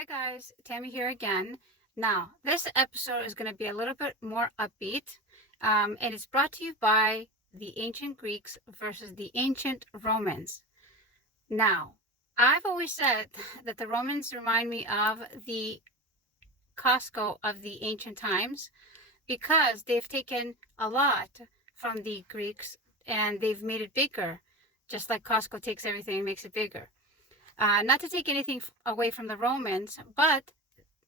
Hi guys, Tammy here again. Now, this episode is going to be a little bit more upbeat, and it's brought to you by the ancient Greeks versus the ancient Romans. Now, I've always said that the Romans remind me of the Costco of the ancient times because they've taken a lot from the Greeks and they've made it bigger, just like Costco takes everything and makes it bigger. Not to take anything away from the Romans, but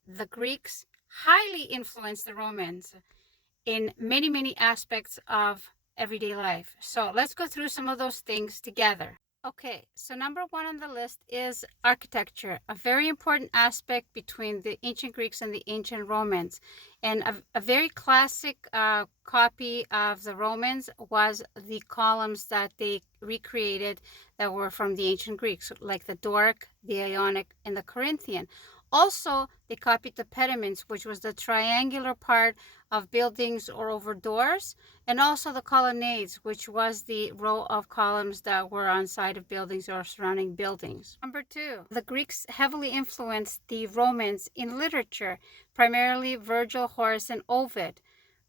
the Greeks highly influenced the Romans in many, many aspects of everyday life. So let's go through some of those things together. Okay, so number one on the list is architecture, a very important aspect between the ancient Greeks and the ancient Romans. And a very classic copy of the Romans was the columns that they recreated that were from the ancient Greeks, like the Doric, the Ionic, and the Corinthian. Also, they copied the pediments, which was the triangular part of buildings or over doors, and also the colonnades, which was the row of columns that were on side of buildings or surrounding buildings. Number two, the Greeks heavily influenced the Romans in literature, primarily Virgil, Horace, and Ovid.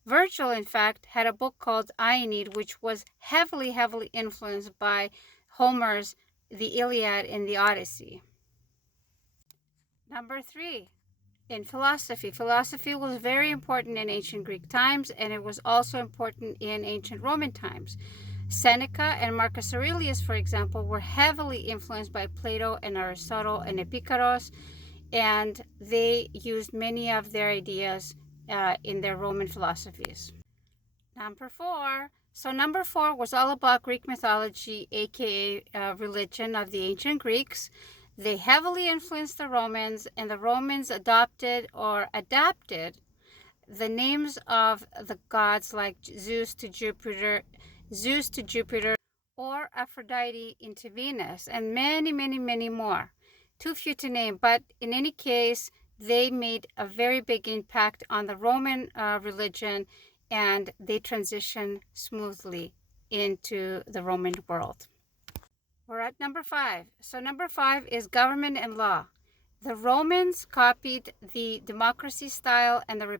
Virgil, in fact, had a book called Aeneid, which was heavily influenced by Homer's The Iliad and the Odyssey. Number three, in philosophy. Philosophy was very important in ancient Greek times, and it was also important in ancient Roman times. Seneca and Marcus Aurelius, for example, were heavily influenced by Plato and Aristotle and Epicurus, and they used many of their ideas in their Roman philosophies. Number four. So number four was all about Greek mythology, aka religion of the ancient Greeks. They heavily influenced the Romans, and the Romans adopted or adapted the names of the gods like Zeus to Jupiter, or Aphrodite into Venus, and many more. Too few to name, but in any case, they made a very big impact on the Roman religion, and they transitioned smoothly into the Roman world. We're at number five. So number five is government and law. The Romans copied the democracy style and the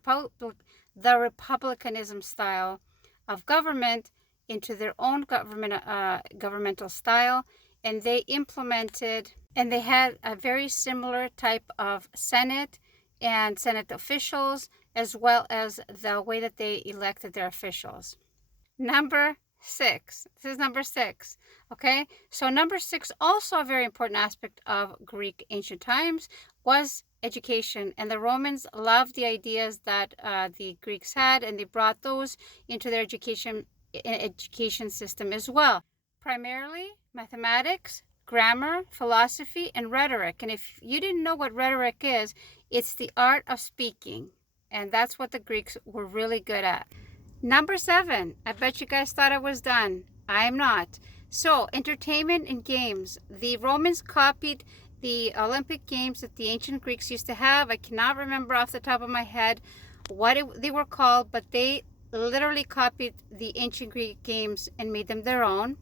republicanism style of government into their own governmental style, and they implemented, and they had a very similar type of Senate and Senate officials, as well as the way that they elected their officials. Number six. This is number six. Okay, so number six, also a very important aspect of Greek ancient times, was education. And the Romans loved the ideas that the Greeks had, and they brought those into their education system as well. Primarily mathematics, grammar, philosophy, and rhetoric. And if you didn't know what rhetoric is, it's the art of speaking. And that's what the Greeks were really good at. Number seven, I bet you guys thought I was done. I am not. So, entertainment and games. The Romans copied the Olympic Games that the ancient Greeks used to have. I cannot remember off the top of my head what they were called, but they literally copied the ancient Greek games and made them their own.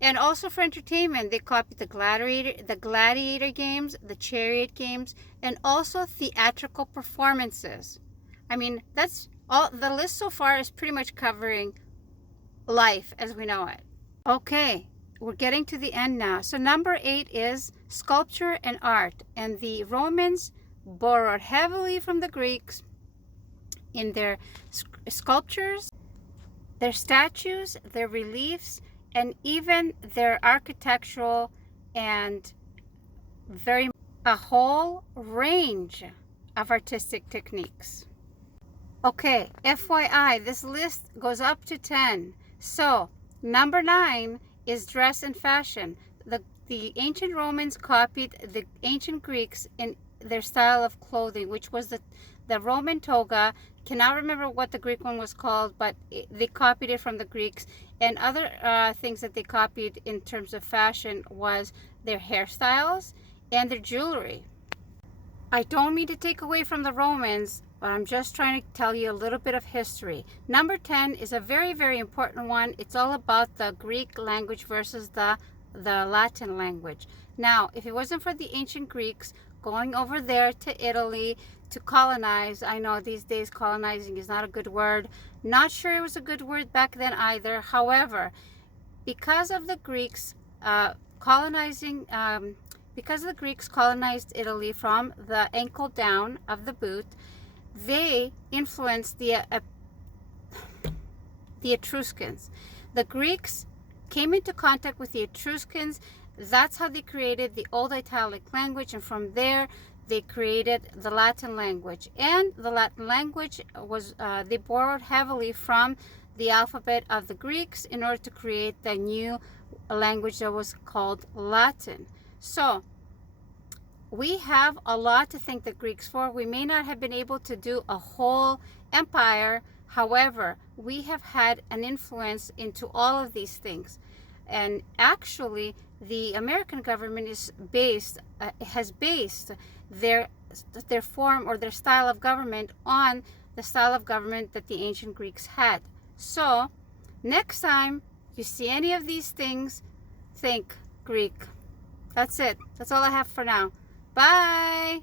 And also for entertainment, they copied the gladiator games, the chariot games, and also theatrical performances. I mean, that's all. The list so far is pretty much covering life as we know it. Okay, we're getting to the end now. So number eight is sculpture and art. And the Romans borrowed heavily from the Greeks in their sculptures, their statues, their reliefs, and even their architectural and a whole range of artistic techniques. Okay, FYI, this list goes up to 10. So, number 9 is dress and fashion. The ancient Romans copied the ancient Greeks in their style of clothing, which was the Roman toga. Cannot remember what the Greek one was called, but they copied it from the Greeks. And other things that they copied in terms of fashion was their hairstyles and their jewelry. I don't mean to take away from the Romans, but I'm just trying to tell you a little bit of history. Number 10 is a very important one. It's all about the Greek language versus the the Latin language. Now, if it wasn't for the ancient Greeks going over there to Italy to colonize, I know these days colonizing is not a good word. Not sure it was a good word back then either. However, because of the Greeks colonizing, because the Greeks colonized Italy from the ankle down of the boot, they influenced the Etruscans. The Greeks came into contact with the Etruscans. That's how they created the Old Italic language, and from there they created the Latin language. And the Latin language was, they borrowed heavily from the alphabet of the Greeks in order to create the new language that was called Latin. So we have a lot to thank the Greeks for. We may not have been able to do a whole empire. However, we have had an influence into all of these things. And actually, the American government is has based their form or their style of government on the style of government that the ancient Greeks had. So, next time you see any of these things, think Greek. That's it. That's all I have for now. Bye!